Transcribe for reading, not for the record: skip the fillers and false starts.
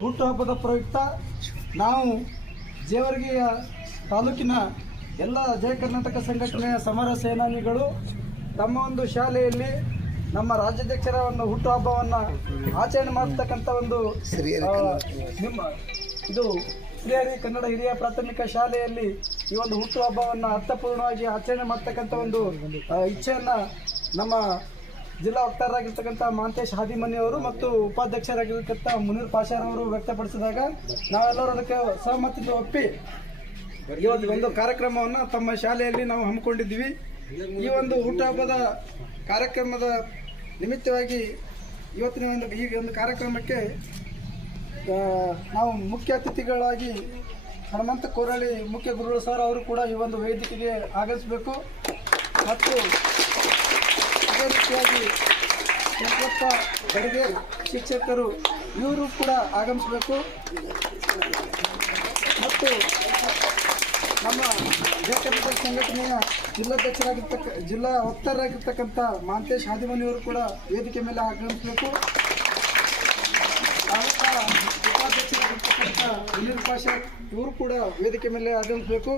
ಹುಟ್ಟುಹಬ್ಬದ ಪ್ರಯುಕ್ತ ನಾವು ಜೇವರ್ಗಿಯ ತಾಲೂಕಿನ ಎಲ್ಲ ಜಯ ಕರ್ನಾಟಕ ಸಂಘಟನೆಯ ಸಮರ ಸೇನಾನಿಗಳು ತಮ್ಮ ಒಂದು ಶಾಲೆಯಲ್ಲಿ ನಮ್ಮ ರಾಜ್ಯಾಧ್ಯಕ್ಷರ ಒಂದು ಹುಟ್ಟುಹಬ್ಬವನ್ನು ಆಚರಣೆ ಮಾಡತಕ್ಕಂಥ ಒಂದು ನಿಮ್ಮ ಇದು ಶ್ರೀಹರಿ ಕನ್ನಡ ಹಿರಿಯ ಪ್ರಾಥಮಿಕ ಶಾಲೆಯಲ್ಲಿ ಈ ಒಂದು ಹುಟ್ಟುಹಬ್ಬವನ್ನು ಅರ್ಥಪೂರ್ಣವಾಗಿ ಆಚರಣೆ ಮಾಡ್ತಕ್ಕಂಥ ಒಂದು ಇಚ್ಛೆಯನ್ನು ನಮ್ಮ ಜಿಲ್ಲಾ ವಕ್ತಾರರಾಗಿರ್ತಕ್ಕಂಥ ಮಹಾಂತೇಶ್ ಹಾದಿಮನಿಯವರು ಮತ್ತು ಉಪಾಧ್ಯಕ್ಷರಾಗಿರ್ತಕ್ಕಂಥ ಮುನೀರ್ ಪಾಷಾರವರು ವ್ಯಕ್ತಪಡಿಸಿದಾಗ ನಾವೆಲ್ಲರೂ ಅದಕ್ಕೆ ಸಹಮತದಿಂದ ಒಪ್ಪಿ ಇವತ್ತು ಒಂದು ಕಾರ್ಯಕ್ರಮವನ್ನು ತಮ್ಮ ಶಾಲೆಯಲ್ಲಿ ನಾವು ಹಮ್ಮಿಕೊಂಡಿದ್ದೀವಿ. ಈ ಒಂದು ಹುಟ್ಟುಹಬ್ಬದ ಕಾರ್ಯಕ್ರಮದ ನಿಮಿತ್ತವಾಗಿ ಇವತ್ತಿನ ಈ ಒಂದು ಕಾರ್ಯಕ್ರಮಕ್ಕೆ ನಾವು ಮುಖ್ಯ ಅತಿಥಿಗಳಾಗಿ ಹನುಮಂತ ಕೋರಳ್ಳಿ ಮುಖ್ಯ ಗುರುಗಳು ಸರ್ ಅವರು ಕೂಡ ಈ ಒಂದು ವೇದಿಕೆಗೆ ಆಗಮಿಸಬೇಕು ಮತ್ತು ಅದೇ ರೀತಿಯಾಗಿ ಶಂಕರಪ್ಪ ಗಡಿಗೆ ಶಿಕ್ಷಕರು ಇವರು ಕೂಡ ಆಗಮಿಸಬೇಕು ಮತ್ತು ನಮ್ಮ ಜಯ ಕರ್ನಾಟಕ ಸಂಘಟನೆಯ ಜಿಲ್ಲಾ ವಕ್ತಾರರಾಗಿರ್ತಕ್ಕಂಥ ಮಹಾಂತೇಶ್ ಹಾದಿಮನಿಯವರು ಕೂಡ ವೇದಿಕೆ ಮೇಲೆ ಆಗಮಿಸಬೇಕು. ಉಪಾಧ್ಯಕ್ಷರಾಗಿರ್ತಕ್ಕಂಥ ಮುನೀರ್ ಪಾಷಾ ಇವರು ಕೂಡ ವೇದಿಕೆ ಮೇಲೆ ಆಗಮಿಸಬೇಕು.